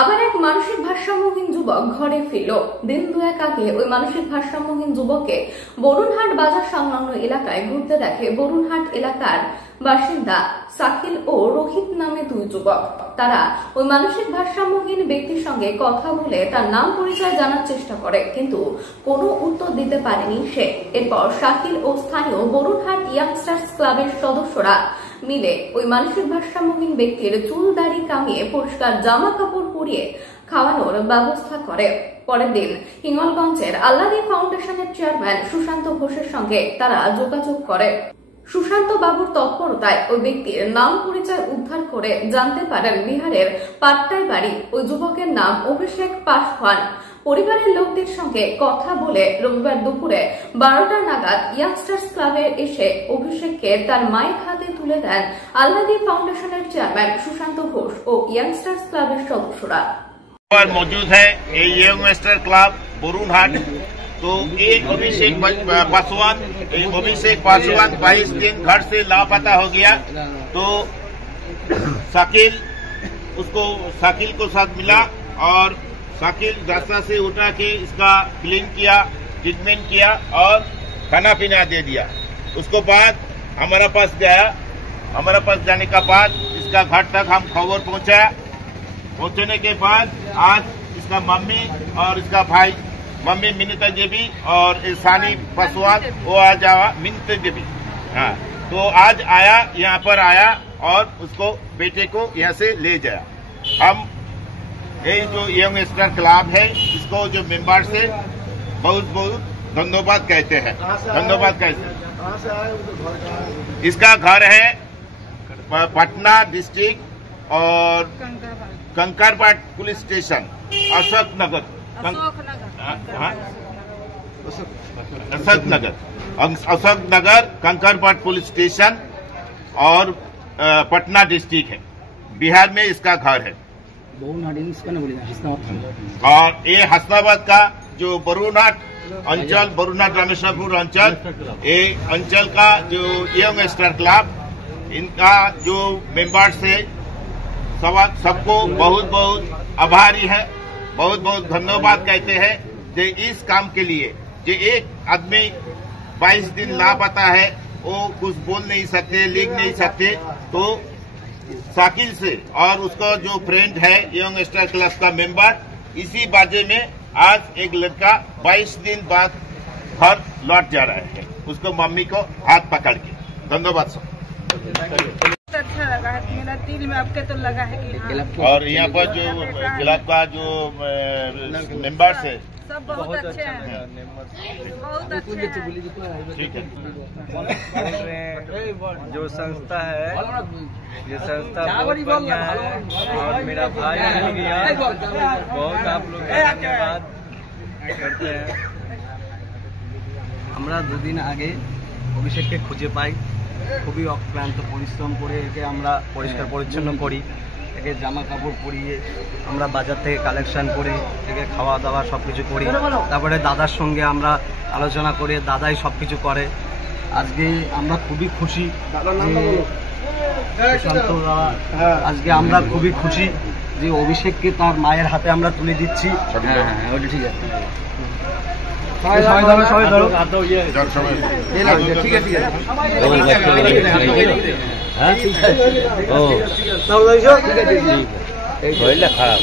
আবার এক মানসিক ভারসাম্যহীন যুবক ঘরে ফিরল। দিন দুয়েক আগে ওই মানসিক ভারসাম্যহীন যুবককে বরুণহাট বাজার সংলগ্ন এলাকায় ঘুরতে দেখে বরুণহাট এলাকার বাসিন্দা শাকিল ও রোহিত নামে দুই যুবক। তারা ওই মানসিক ভারসাম্যহীন ব্যক্তির সঙ্গে কথা বলে তার নাম পরিচয় জানার চেষ্টা করে, কিন্তু কোনো উত্তর দিতে পারেনি সে। এরপর শাকিল ও স্থানীয় বরুণহাট ইয়াংস্টার্স ক্লাবের সদস্যরা মিলে ওই মানসিক ভারসাম্যহীন ব্যক্তির চুল দাড়ি কামিয়ে পরিষ্কার জামা কাপড় পরিয়ে খাওয়ানোর ব্যবস্থা করে। পরের দিন হিঙ্গলগঞ্জের আল্লাদি ফাউন্ডেশনের চেয়ারম্যান সুশান্ত ঘোষের সঙ্গে তারা যোগাযোগ করে। সুশান্ত বাবুর তৎপরতায় ওই ব্যক্তির নাম পরিচয় উদ্ধার করে জানতে পারেন বিহারের পাট্টায় বাড়ি। ওই যুবকের নাম অভিষেক পাসওয়ান। পরিবারের লোকদের সঙ্গে কথা বলে রবিবার দুপুরে 12টা নাগাদ ইয়াংস্টার্স ক্লাবে এসে অভিষেককে তার মায়ের হাতে তুলে দেন আল্লাদি ফাউন্ডেশনের চেয়ারম্যান সুশান্ত ঘোষ ও ইয়াংস্টার্স ক্লাবের সদস্যরা। मौजूद है ये यंगस्टर क्लब बोरुनहाट। तो ये अभिषेक पासवान 22 दिन घर से लापता हो गया। तो शाकिल को साथ मिला और शाकिल रास्ता से उठा के इसका क्लीन किया, ट्रीटमेंट किया और खाना पीना दे दिया। उसको बाद हमारा पास गया। हमारा पास जाने का बाद इसका घर तक हम खबर पहुंचने के बाद आज इसका मम्मी और इसका भाई, मम्मी मिनिता देवी और सानी पासवान वो आज आया मिनिता देवी। हाँ, तो आज आया, यहाँ पर आया और उसको बेटे को यहाँ से ले जाया। हम ये जो यंगस्टर क्लब है इसको जो मेंबर से बहुत बहुत धन्यवाद कहते हैं। इसका घर है पटना डिस्ट्रिक्ट और कंकरपाट police station, Ashok Nagar कंकरपाट police station और पटना डिस्ट्रिक्ट है, बिहार में इसका घर है। और ये हसनाबाद का जो बरुनाट अंचल, बरुनाट रामेश्वरपुर अंचल, ये अंचल का जो यंगस्टर क्लब, इनका जो मेंबर्स है सबको बहुत बहुत आभारी है, बहुत बहुत धन्यवाद कहते हैं। जो इस काम के लिए जो एक आदमी 22 दिन लापता है, वो कुछ बोल नहीं सकते, लिख नहीं सकते, तो शाकिल से और उसका जो फ्रेंड है यंगस्टर क्लब का मेंबर, इसी बाजे में आज एक लड़का 22 दिन बाद घर लौट जा रहा है, उसको मम्मी को हाथ पकड़ के। धन्यवाद सर। अच्छा लगा है, मेरा दिल में आपके तो लगा है कि और यहाँ पर जो क्लब का जो मेंबर्स है सब बहुत अच्छे हैं, बहुत अच्छे हैं। ठीक है। जो संस्था है, ये संस्था बहुत बढ़िया है और मेरा भाई मिल गया, बहुत आप लोग धन्यवाद करते हैं। আমরা দুদিন আগে অভিষেককে খুঁজে পাই। খুবই অক্লান্ত পরিশ্রম করে একে আমরা পরিষ্কার পরিচ্ছন্ন করি, একে জামা কাপড় পরিয়ে আমরা বাজার থেকে কালেকশন করে একে খাওয়া দাওয়া সব কিছু করি। তারপরে দাদার সঙ্গে আমরা আলোচনা করে দাদাই সব কিছু করে। আজকে আমরা খুবই খুশি, আজকে আমরা খুবই খুশি যে অভিষেককে তার মায়ের হাতে আমরা তুলে দিচ্ছি। ওটা ঠিক আছে, সবাই ধরো। ঠিক আছে, খারাপ।